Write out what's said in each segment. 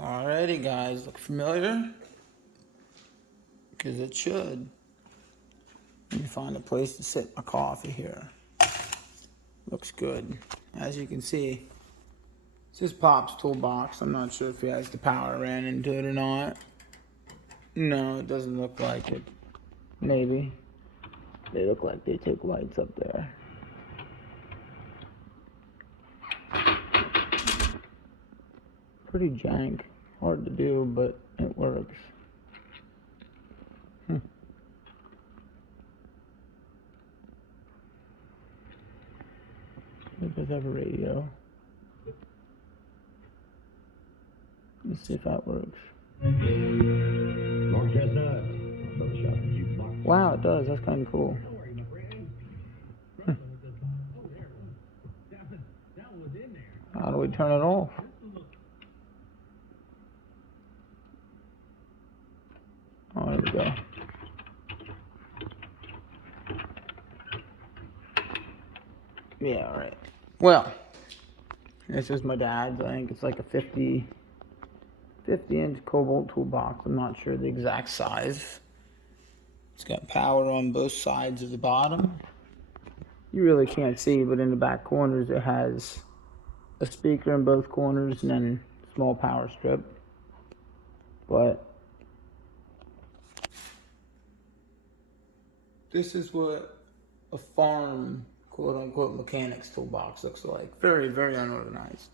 Alrighty guys, look familiar? Because it should. Let me find a place to sip my coffee here. Looks good. As you can see, this is Pop's toolbox. I'm not sure if he has the power ran into it or not. No, it doesn't look like it. Maybe. They look like they took lights up there. Pretty jank. Hard to do, but it works. It does have a radio. Let's see if that works. Wow, it does. That's kind of cool. How do we turn it off? Oh, there we go. Yeah, all right. Well, this is my dad's. I think it's like a 50-inch Kobalt toolbox. I'm not sure the exact size. It's got power on both sides of the bottom. You really can't see, but in the back corners it has a speaker in both corners and then a small power strip. But this is what a farm, quote-unquote, mechanic's toolbox looks like. Very, very unorganized.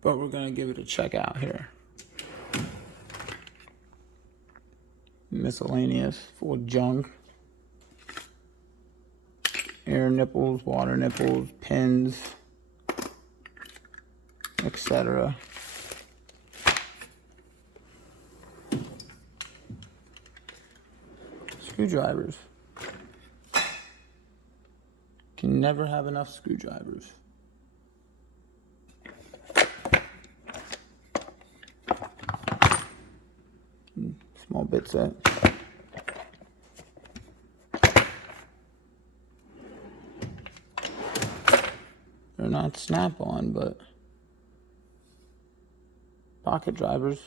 But we're going to give it a check out here. Miscellaneous, full of junk. Air nipples, water nipples, pins, etc. Screwdrivers. Can never have enough screwdrivers. Small bit set. They're not snap-on, but pocket drivers.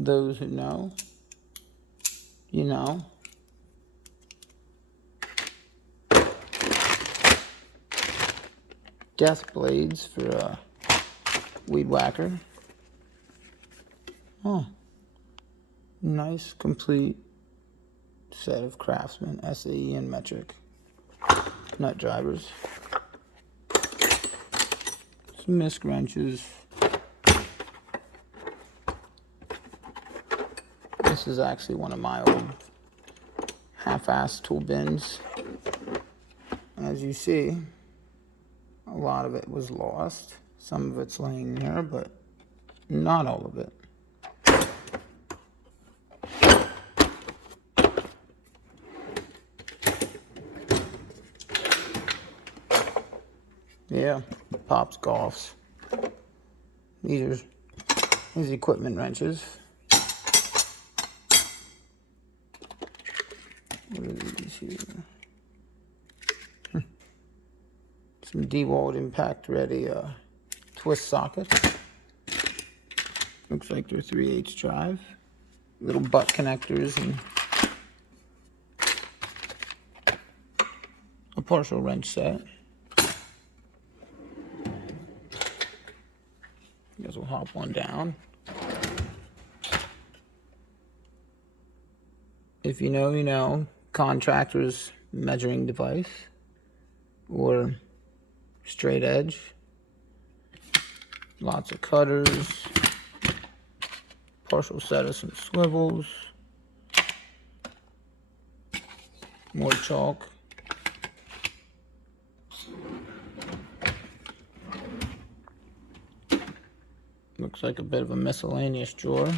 Those who know, you know. Death blades for a weed whacker. Oh, nice complete set of Craftsman SAE and metric nut drivers. Some misc wrenches. This is actually one of my old half-assed tool bins. As you see, a lot of it was lost. Some of it's laying there, but not all of it. Yeah, Pop's golfs. These are equipment wrenches. What are these here? Some DeWalt impact ready twist sockets. Looks like they're 3/8 drive. Little butt connectors and a partial wrench set. Guess we'll hop one down. If you know, you know. Contractor's measuring device or straight edge. Lots of cutters. Partial set of some swivels. More chalk. Looks like a bit of a miscellaneous drawer.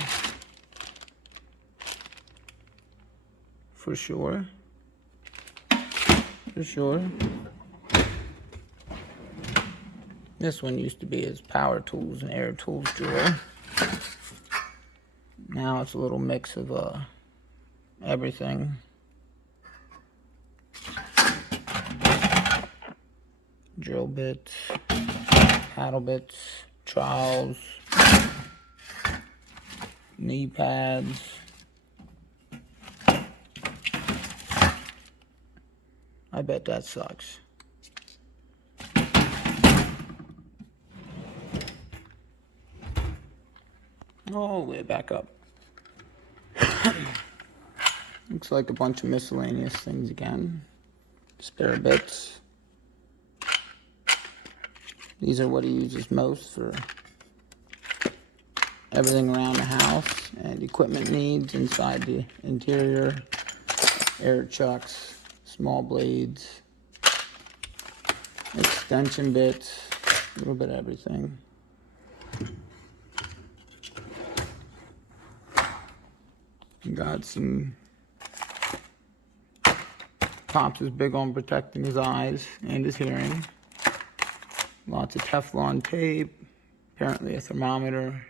For sure. For sure. This one used to be his power tools and air tools drawer. Now it's a little mix of everything. Drill bits, paddle bits, trowels, knee pads. I bet that sucks. Oh, way back up. Looks like a bunch of miscellaneous things again. Spare bits. These are what he uses most for everything around the house and equipment needs inside the interior. Air chucks, small blades, extension bits, a little bit of everything. Got some. Pops is big on protecting his eyes and his hearing. Lots of Teflon tape, apparently a thermometer.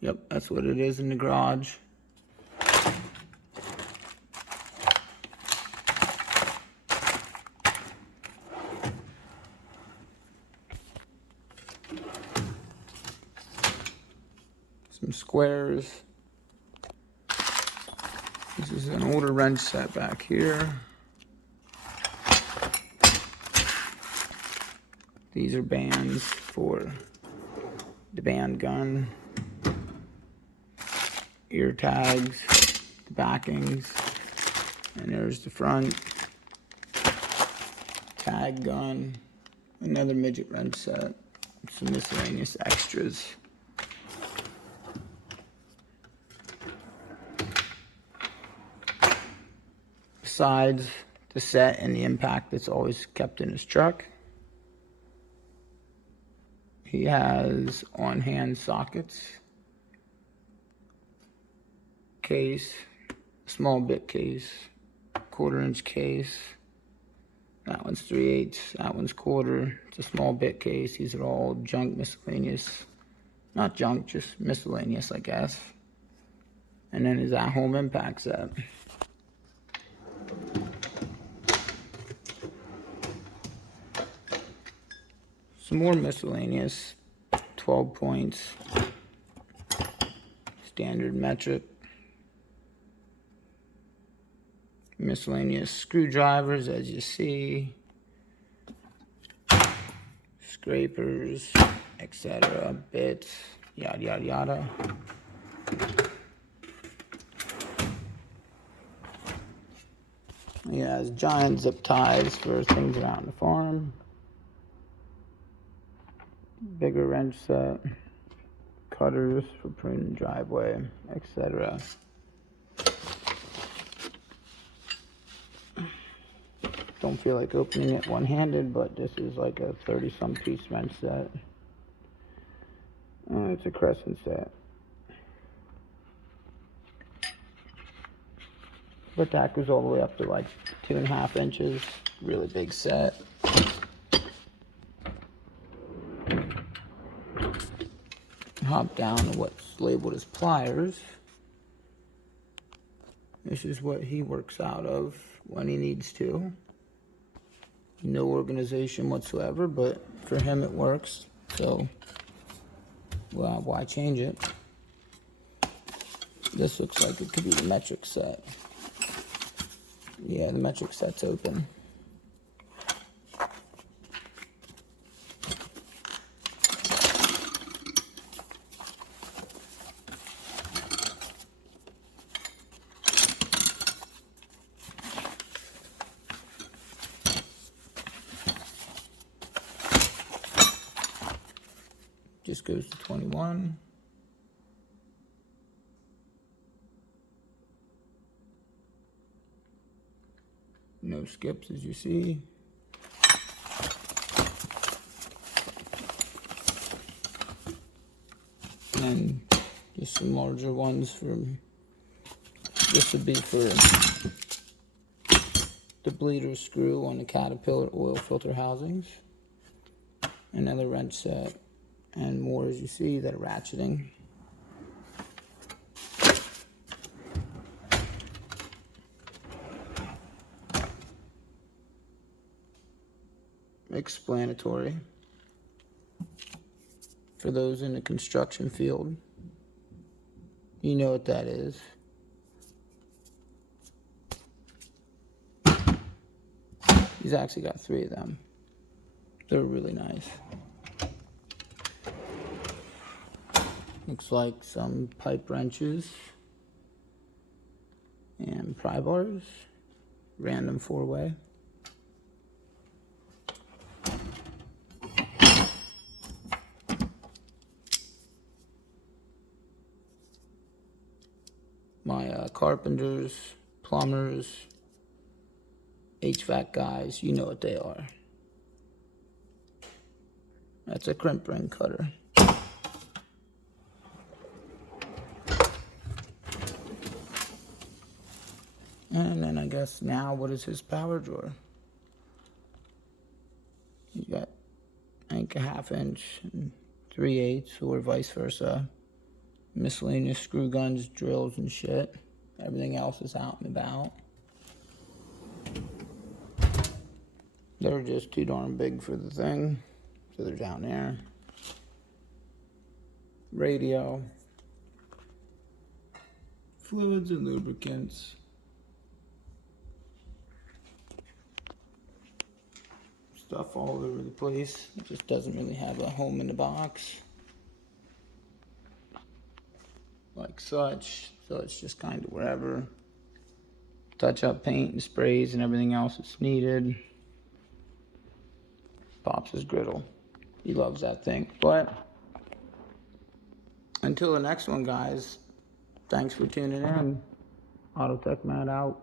Yep, that's what it is in the garage. Some squares. This is an older wrench set back here. These are bands for the band gun, ear tags, the backings, and there's the front. Tag gun, another midget wrench set, some miscellaneous extras. Besides the set and the impact that's always kept in his truck, he has on-hand sockets, case, small bit case, 1/4-inch case. That one's 3/8, that one's 1/4. It's a small bit case. These are all junk miscellaneous. Not junk, just miscellaneous, I guess. And then his at-home impact set. Some more miscellaneous, 12 points, standard metric, miscellaneous screwdrivers, as you see, scrapers, etc., bits, yada yada yada. He has giant zip ties for things around the farm. Bigger wrench set, cutters for pruning driveway, etc. Don't feel like opening it one-handed, but this is like a 30-some piece wrench set. It's a crescent set. But that goes all the way up to like 2.5 inches. Really big set. Hop down to what's labeled as pliers. This is what he works out of when he needs to. No organization whatsoever, but for him it works. So, well, why change it? This looks like it could be the metric set. Yeah, the metric set's open. Just goes to 21. No skips, as you see. And just some larger ones for, this would be for the bleeder screw on the Caterpillar oil filter housings. Another wrench set. And more, as you see, that are ratcheting. self-explanatory for those in the construction field. You know what that is. He's actually got 3 of them. They're really nice. Looks like some pipe wrenches and pry bars. Random 4-way. My carpenters, plumbers, HVAC guys, you know what they are. That's a crimp ring cutter. And then I guess now, what is his power drawer? You got, I think, a 1/2 inch and 3/8 or vice versa. Miscellaneous screw guns, drills, and shit. Everything else is out and about. They're just too darn big for the thing, so they're down there. Radio. Fluids and lubricants. Stuff all over the place. It just doesn't really have a home in the box. Like such. So it's just kind of wherever. Touch up paint and sprays and everything else that's needed. Pops his griddle. He loves that thing. But until the next one, guys, thanks for tuning in. Autotech Matt out.